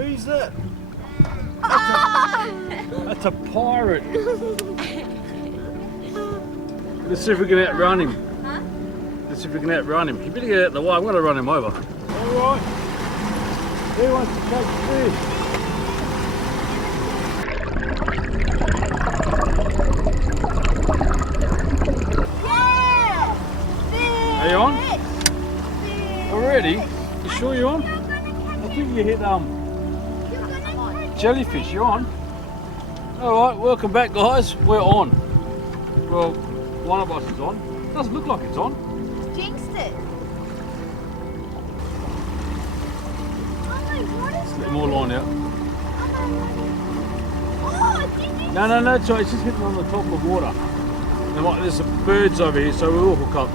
Who's that? That's a pirate. Let's see if we can outrun him. Huh? Let's see if we can outrun him. You better get out of the way. I'm going to run him over. Alright. Who wants to catch fish? Yeah! Are you on? Fish. Already? You sure you're on? You're gonna I catch think you hit You're gonna catch jellyfish. You're on. Alright, welcome back guys. We're on. Well, one of us is on. Doesn't look like it's on. Jinxed it. Oh my, what is Let more line out. Oh, did you? No, it's right. It's just hitting on the top of the water. There's some birds over here, so we will hook up.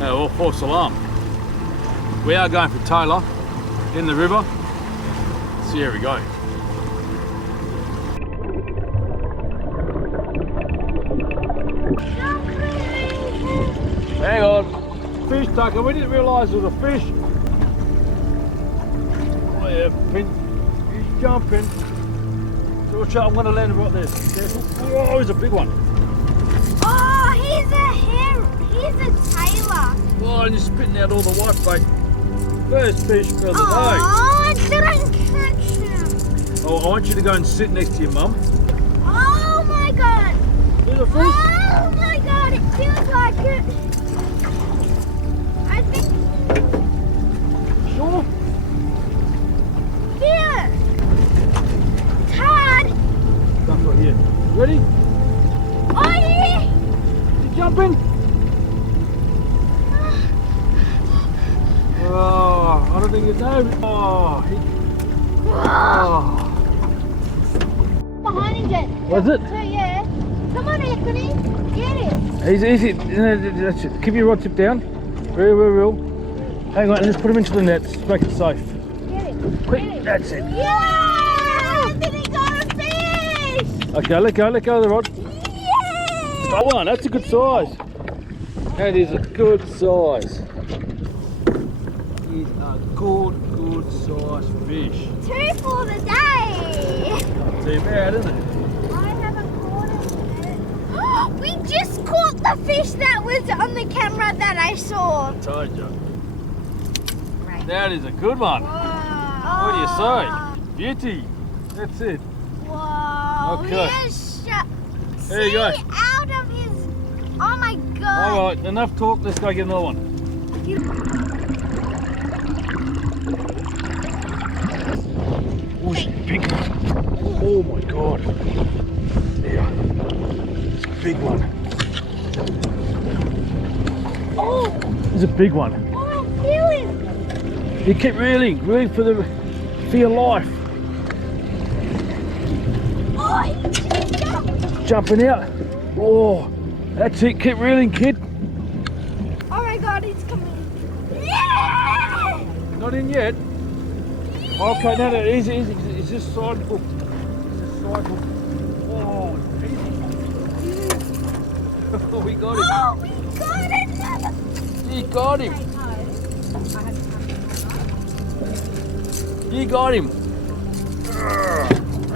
We'll false alarm. We are going for Taylor in the river. So here we go. Hang on. Fish tucker. We didn't realise there was a fish. Oh yeah, he's jumping. So watch out, I'm going to land him right there. Careful. Oh, he's a big one. Oh, he's a tailor. Oh, and you're spitting out all the white bait. First fish for the day. Oh, I didn't catch him. Oh, I want you to go and sit next to your mum. Oh my god. There's a fish. Oh my god, it feels like it. I think Sure. here. Tad. That's right here. Ready? Oh yeah. You jumping? Oh, I don't think it's over. Oh, Behind him, Jen. Was it? So yeah. Come on, Anthony. Get it. Easy. That's it. Keep your rod tip down. Real. Hang on, let's put him into the net. Let's make it safe. Get it. Quick, Get it. that's it. Yeah! Anthony got a fish. Okay, let go of the rod. Yeah! Oh, one, that's a good size. That is a good size. It's a good size fish. 2 for the day. Not too bad, isn't it? I haven't caught it yet. We just caught the fish that was on the camera that I saw. I told you. Right. That is a good one. What do you say? Beauty. That's it. Whoa. Okay. He is There you go. out of his. Oh my god. All right, enough talk. Let's go get another one. Oh, it's big. Oh my god. Yeah. It's a big one. Oh, It's a big one. I feel it. You keep reeling for your life. Oh, he just jumped. Jumping out. Oh, that's it. Keep reeling, kid. Oh my god, he's coming. Yeah! Not in yet. Okay, no, easy. It's just side hook. Oh, easy. Oh, we got him. Oh, we got another. You got him. You got him.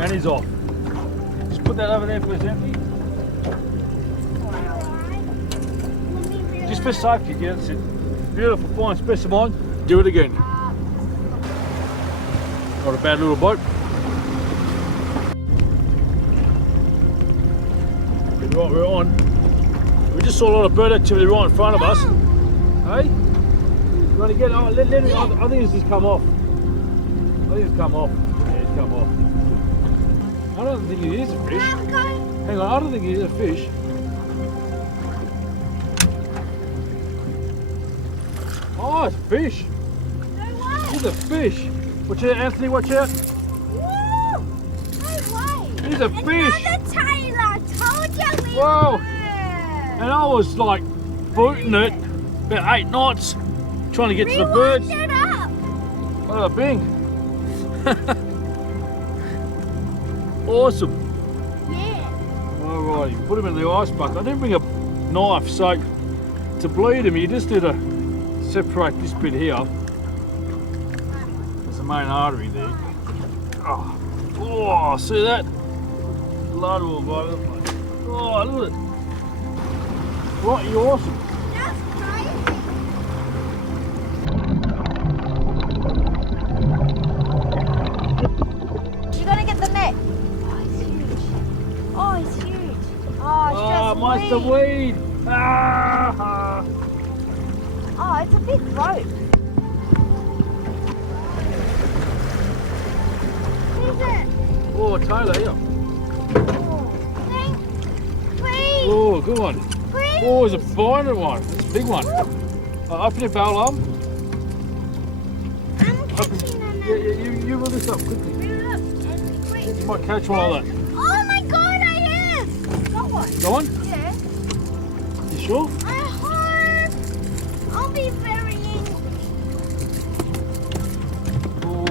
And he's off. Just put that over there for us, Anthony. Just for safety, yeah, that's it. Beautiful, fine specimen. Do it again. Not a bad little boat. Right, we're on. We just saw a lot of bird activity right in front of us. Hey? You want to get it? Oh, let it, I think it's just come off. Yeah, it's come off. I don't think it is a fish. Hang on, I don't think it is a fish. Oh, it's a fish. No way. It's a fish. Watch out, Anthony, watch out. Woo! No way. He's a fish. Another tailor. Told you we Whoa. were. And I was like booting it about 8 knots, trying to get to the birds. Rewind it up. Oh, bing. Awesome. Yeah. Alrighty, put him in the ice bucket. I didn't bring a knife, so to bleed him, you just need to separate this bit here. There's the main artery there. Oh, see that? Blood all over the place. Oh, look at it. Right, you're awesome. That's crazy. You gotta get the net. Oh, it's huge. Oh, it's huge. Oh, it's just mine's the weed. Ah. Oh, it's a big rope. What is it? Oh, Taylor, here. Please. Oh, good one. Please. Oh, it's a finer one. It's a big one. Open your barrel arm. I'm catching them. Yeah, you reel this up quickly. Reel it up and quick. You might catch one like that. Oh my god, I am! Got one. Go on. Yeah. You sure? I hope I'll be very angry. Oh.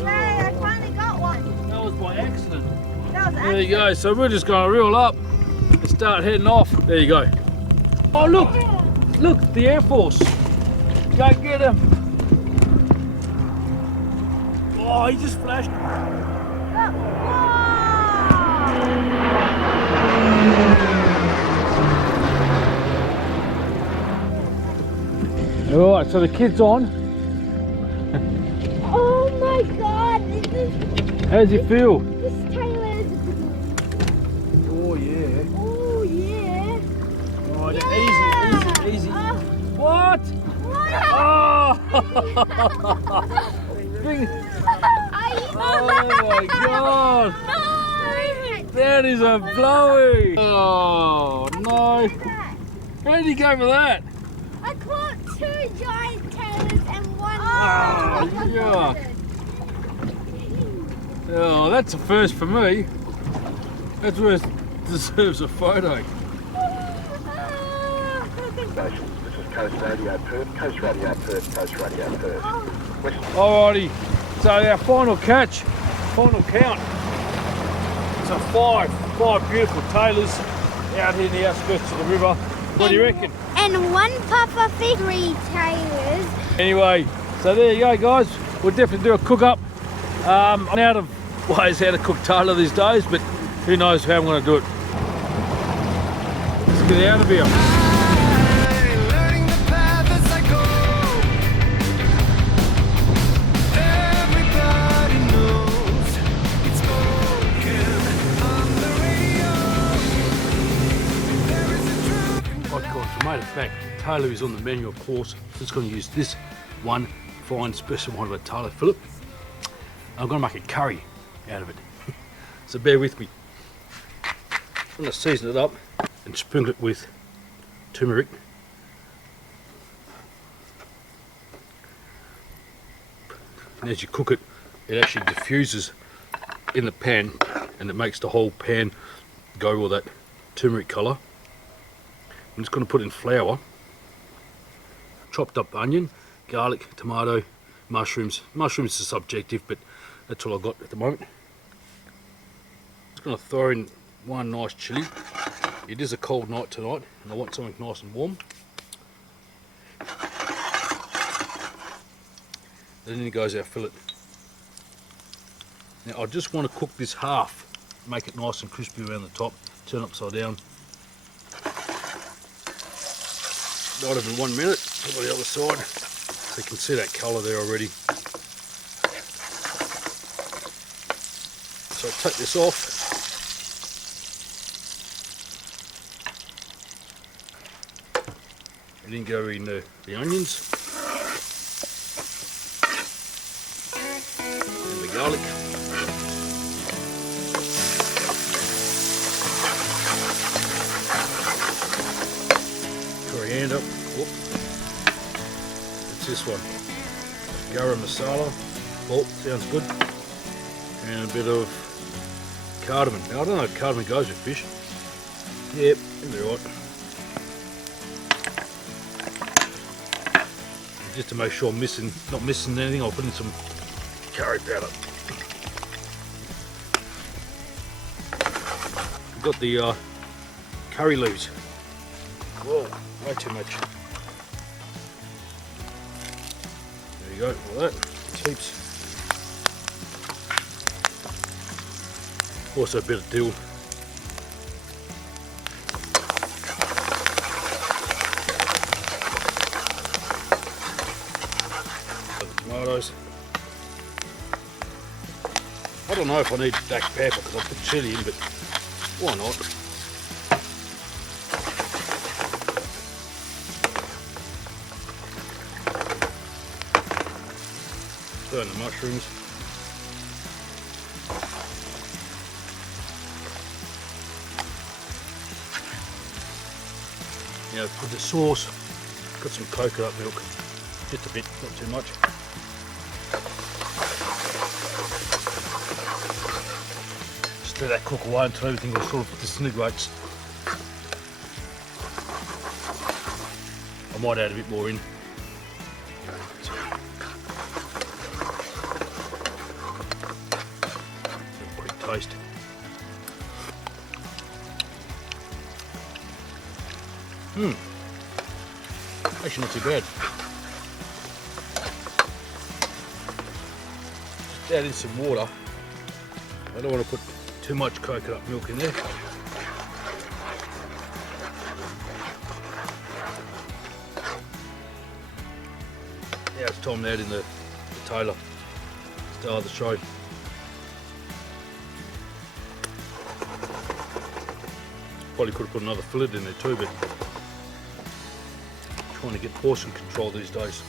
Yay, I finally got one. That was by accident. That was There you go. So we're just going to reel up and start heading off. There you go. Oh, look. Look, the Air Force. Go get him. Oh, he just flashed. Alright, so the kid's on. Oh my god, How does he feel? this Taylor is a good one. Oh, yeah. Oh yeah. Oh, Yeah. easy. What? What? Oh! Big. Oh Oh my god! That is a blowy! Oh no! Where did you go for that? I caught 2 giant tailors and one. Oh, yeah. Oh, that's a first for me. That's worth deserves a photo. This is Coast Radio Perth, Coast Radio Perth, Coast Radio Perth. Alrighty, so our final catch, final count. So five beautiful tailors out here in the outskirts of the river. What do you reckon? And one puffer fish, 3 tailors. Anyway, so there you go, guys. We'll definitely do a cook up. I'm out of ways how to cook tailor these days, but who knows how I'm going to do it. Let's get out of here. Made of fact, tailor is on the menu, of course. Just going to use this one fine special one of a tailor fillet. I'm going to make a curry out of it. So bear with me. I'm going to season it up and sprinkle it with turmeric. And as you cook it, it actually diffuses in the pan and it makes the whole pan go with that turmeric colour. I'm just going to put in flour, chopped up onion, garlic, tomato, mushrooms. Mushrooms are subjective, but that's all I've got at the moment. Just going to throw in one nice chilli. It is a cold night tonight, and I want something nice and warm. Then in goes our fillet. Now I just want to cook this half, make it nice and crispy around the top, turn it upside down. Not even 1 minute, put on the other side. So you can see that colour there already. So I'll take this off. And then go in the onions. And the garlic. Coriander. Whoop. It's this one. Garam masala. Oh, sounds good. And a bit of cardamom. Now I don't know if cardamom goes with fish. Yep, it'll be right. Just to make sure I'm not missing anything, I'll put in some curry powder. We've got the curry leaves. Whoa, way too much. There you go, like that. Heaps. Also a bit of dill. Tomatoes. I don't know if I need black pepper because I put chili in, but why not? Throw in the mushrooms. Now with the sauce, got some coconut milk, just a bit, not too much. Just let that cook away until everything sort of disintegrates. I might add a bit more in. Quick taste. Actually not too bad. Just add in some water. I don't want to put too much coconut milk in there. Now it's time to add in the tailor. Star of the show. Probably could have put another fillet in there too, but trying to get portion control these days.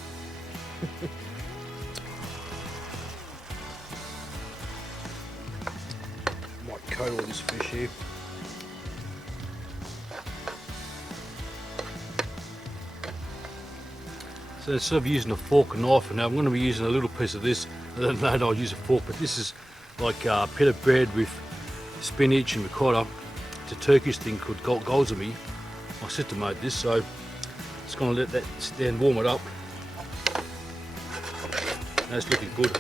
Might coat all this fish here. So instead of using a fork and knife, now I'm going to be using a little piece of this. Other than that, I'll use a fork, but this is like pita bread with spinach and ricotta. It's a Turkish thing called golzami. My sister made this, so just going to let that sit there and warm it up. That's looking good.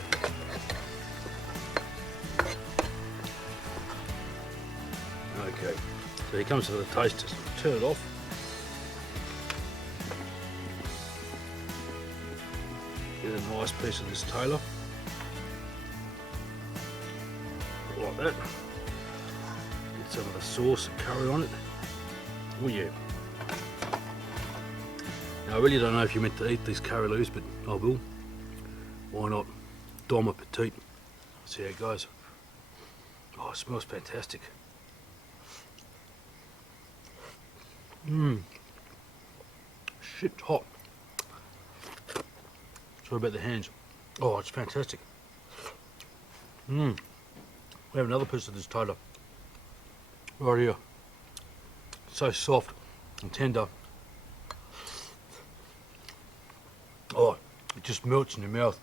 Okay, so here comes to the taste. Just turn it off. Get a nice piece of this tailor. Like that. Get some of the sauce and curry on it. Oh yeah. Now I really don't know if you're meant to eat these curry leaves, but I will. Why not? Don appetit. See how it goes. Oh, it smells fantastic. Shit hot. Sorry about the hands. Oh, it's fantastic. We have another piece of this tailor. Right here. So soft and tender. Oh, it just melts in your mouth.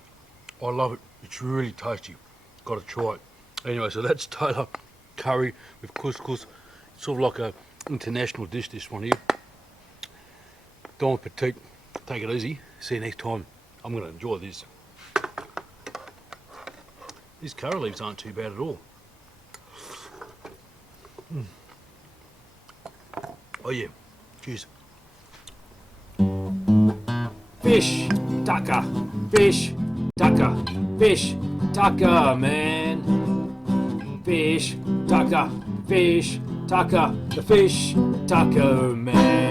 I love it. It's really tasty. Got to try it. Anyway, so that's tailor curry with couscous. It's sort of like a international dish, this one here. Bon appetit. Take it easy. See you next time. I'm going to enjoy this. These curry leaves aren't too bad at all. Oh yeah. Cheers. Fish, tucker, fish, tucker, fish, tucker, man. Fish, tucker, the fish, tucker, man.